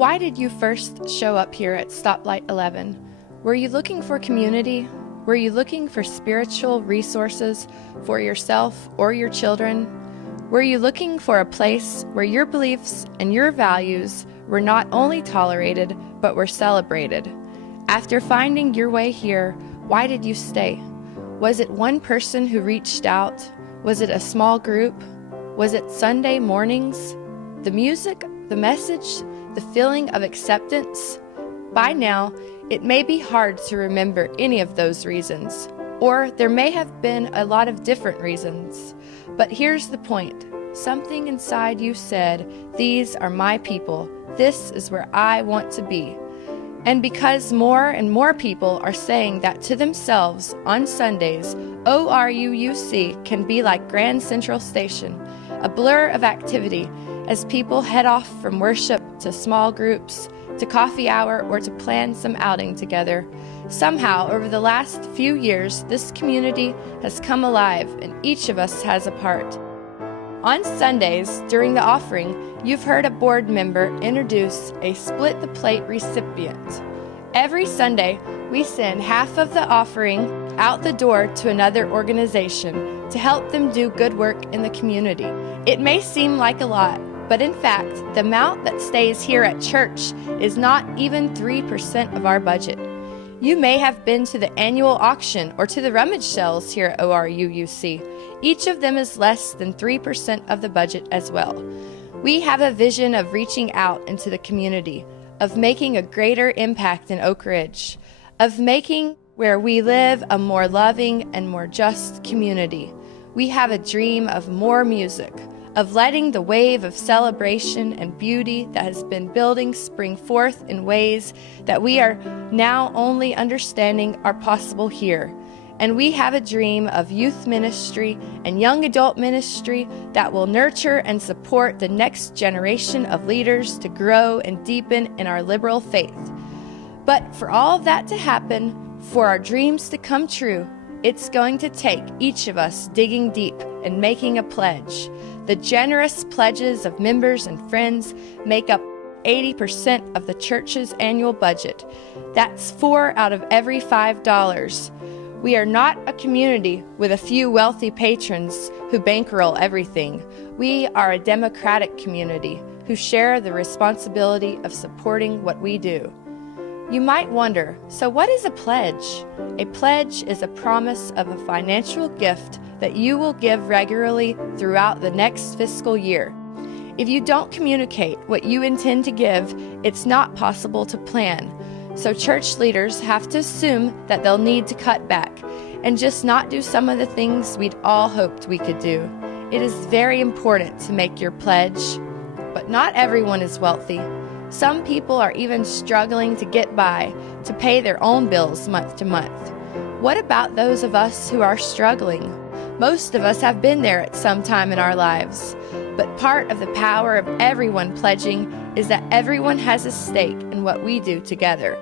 Why did you first show up here at Stoplight 11? Were you looking for community? Were you looking for spiritual resources for yourself or your children? Were you looking for a place where your beliefs and your values were not only tolerated, but were celebrated? After finding your way here, why did you stay? Was it one person who reached out? Was it a small group? Was it Sunday mornings? The music, the message, the feeling of acceptance? By now, it may be hard to remember any of those reasons, or there may have been a lot of different reasons. But here's the point. Something inside you said, "These are my people. This is where I want to be." And because more and more people are saying that to themselves on Sundays, ORUUC can be like Grand Central Station, a blur of activity as people head off from worship to small groups, to coffee hour, or to plan some outing together. Somehow, over the last few years, this community has come alive and each of us has a part. On Sundays, during the offering, you've heard a board member introduce a split the plate recipient. Every Sunday, we send half of the offering out the door to another organization to help them do good work in the community. It may seem like a lot, but in fact, the amount that stays here at church is not even 3% of our budget. You may have been to the annual auction or to the rummage sales here at ORUUC. Each of them is less than 3% of the budget as well. We have a vision of reaching out into the community, of making a greater impact in Oak Ridge, of making where we live a more loving and more just community. We have a dream of more music, of letting the wave of celebration and beauty that has been building spring forth in ways that we are now only understanding are possible here. And we have a dream of youth ministry and young adult ministry that will nurture and support the next generation of leaders to grow and deepen in our liberal faith. But for all of that to happen, for our dreams to come true, it's going to take each of us digging deep and making a pledge. The generous pledges of members and friends make up 80% of the church's annual budget. That's 4 out of every $5. We are not a community with a few wealthy patrons who bankroll everything. We are a democratic community who share the responsibility of supporting what we do. You might wonder, so what is a pledge? A pledge is a promise of a financial gift that you will give regularly throughout the next fiscal year. If you don't communicate what you intend to give, it's not possible to plan. So church leaders have to assume that they'll need to cut back and just not do some of the things we'd all hoped we could do. It is very important to make your pledge, but not everyone is wealthy. Some people are even struggling to get by, to pay their own bills month to month. What about those of us who are struggling? Most of us have been there at some time in our lives. But part of the power of everyone pledging is that everyone has a stake in what we do together.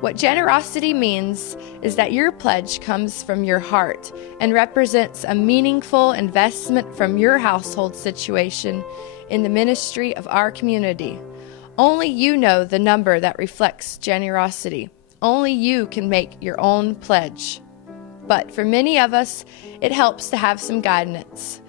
What generosity means is that your pledge comes from your heart and represents a meaningful investment from your household situation in the ministry of our community. Only you know the number that reflects generosity. Only you can make your own pledge. But for many of us, it helps to have some guidance.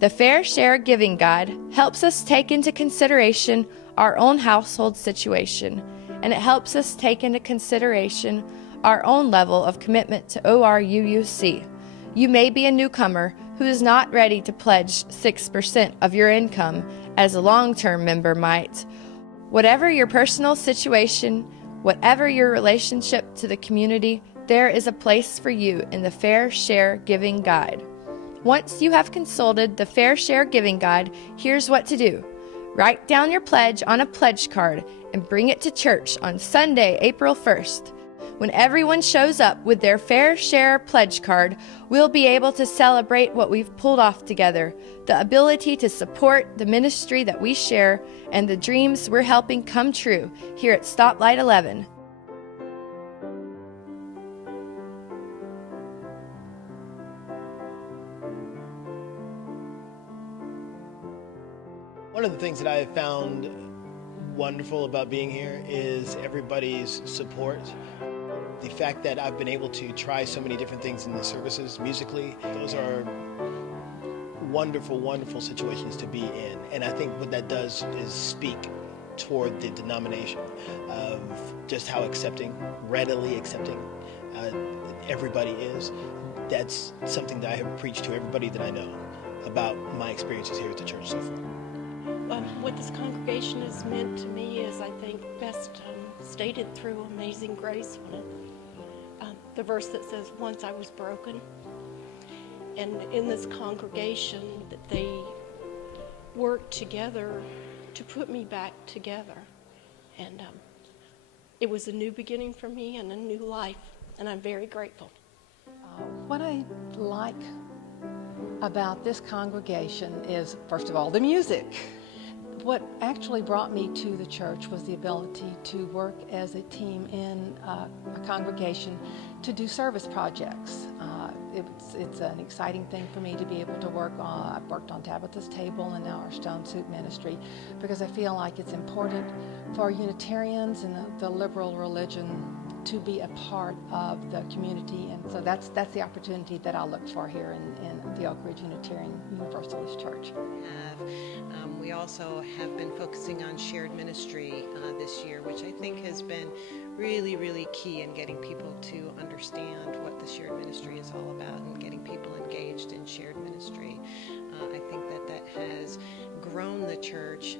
The Fair Share Giving Guide helps us take into consideration our own household situation, and it helps us take into consideration our own level of commitment to ORUUC. You may be a newcomer who is not ready to pledge 6% of your income as a long-term member might. Whatever your personal situation, whatever your relationship to the community, there is a place for you in the Fair Share Giving Guide. Once you have consulted the Fair Share Giving Guide, here's what to do. Write down your pledge on a pledge card and bring it to church on Sunday, April 1st. When everyone shows up with their Fair Share pledge card, we'll be able to celebrate what we've pulled off together, the ability to support the ministry that we share and the dreams we're helping come true here at Stoplight 11. One of the things that I have found wonderful about being here is everybody's support. The fact that I've been able to try so many different things in the services musically, those are wonderful, wonderful situations to be in. And I think what that does is speak toward the denomination of just how readily accepting everybody is. That's something that I have preached to everybody that I know about my experiences here at the church so far. What this congregation has meant to me is, I think, best stated through Amazing Grace, the verse that says, "Once I was broken." And in this congregation, that they worked together to put me back together. And it was a new beginning for me and a new life, and I'm very grateful. What I like about this congregation is, first of all, the music. What actually brought me to the church was the ability to work as a team in a congregation to do service projects. It's an exciting thing for me to be able to work on. I've worked on Tabitha's Table and now our Stone Soup ministry, because I feel like it's important for Unitarians and the liberal religion to be a part of the community, and so that's the opportunity that I look for here in the Oak Ridge Unitarian Universalist Church. We also have been focusing on shared ministry this year, which I think has been really, really key in getting people to understand what the shared ministry is all about and getting people engaged in shared ministry. I think that has grown the church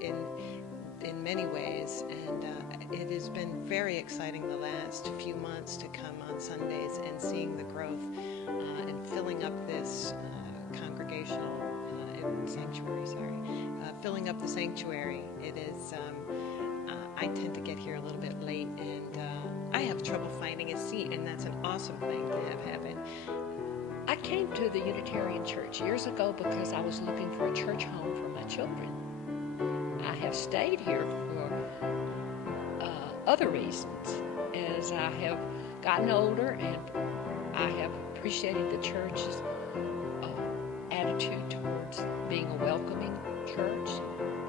in many ways, and it has been very exciting the last few months to come on Sundays and seeing the growth and filling up this congregational sanctuary, filling up the sanctuary. It is, I tend to get here a little bit late, and I have trouble finding a seat, and that's an awesome thing to have happen. I came to the Unitarian Church years ago because I was looking for a church home for my children. I have stayed here for other reasons. As I have gotten older, and I have appreciated the church's attitude towards being a welcoming church,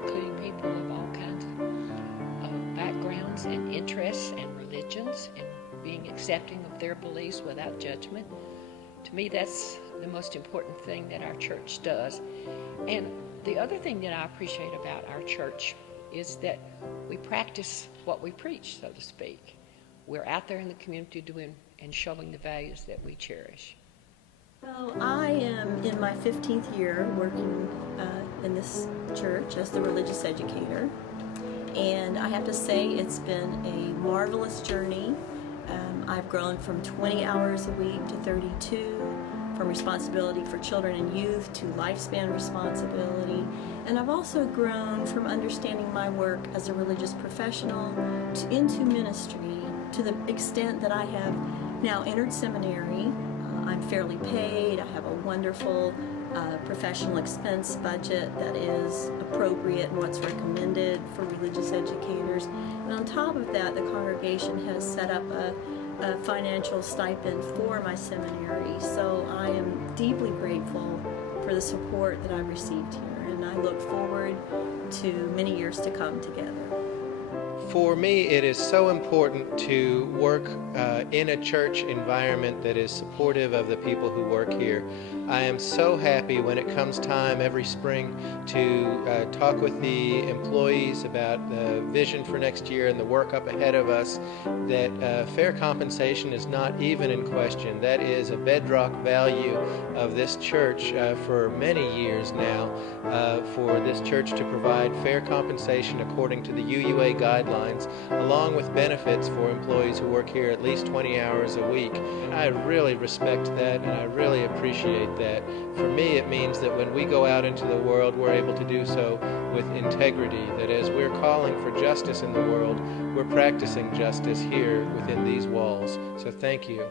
including people of all kinds of backgrounds and interests and religions, and being accepting of their beliefs without judgment. To me, that's the most important thing that our church does. And the other thing that I appreciate about our church is that we practice what we preach, so to speak. We're out there in the community doing and showing the values that we cherish. Well, I am in my 15th year working in this church as the religious educator, and I have to say it's been a marvelous journey. I've grown from 20 hours a week to 32, from responsibility for children and youth to lifespan responsibility, and I've also grown from understanding my work as a religious professional into ministry to the extent that I have now entered seminary. I'm fairly paid. I have a wonderful professional expense budget that is appropriate and what's recommended for religious educators. And on top of that, the congregation has set up a financial stipend for my seminary. So I am deeply grateful for the support that I've received here, and I look forward to many years to come together. For me, it is so important to work in a church environment that is supportive of the people who work here. I am so happy when it comes time every spring to talk with the employees about the vision for next year and the work up ahead of us, that fair compensation is not even in question. That is a bedrock value of this church for many years now, for this church to provide fair compensation according to the UUA guidelines, along with benefits for employees who work here at least 20 hours a week. I really respect that, and I really appreciate that. For me, it means that when we go out into the world, we're able to do so with integrity, that as we're calling for justice in the world, we're practicing justice here within these walls. So thank you.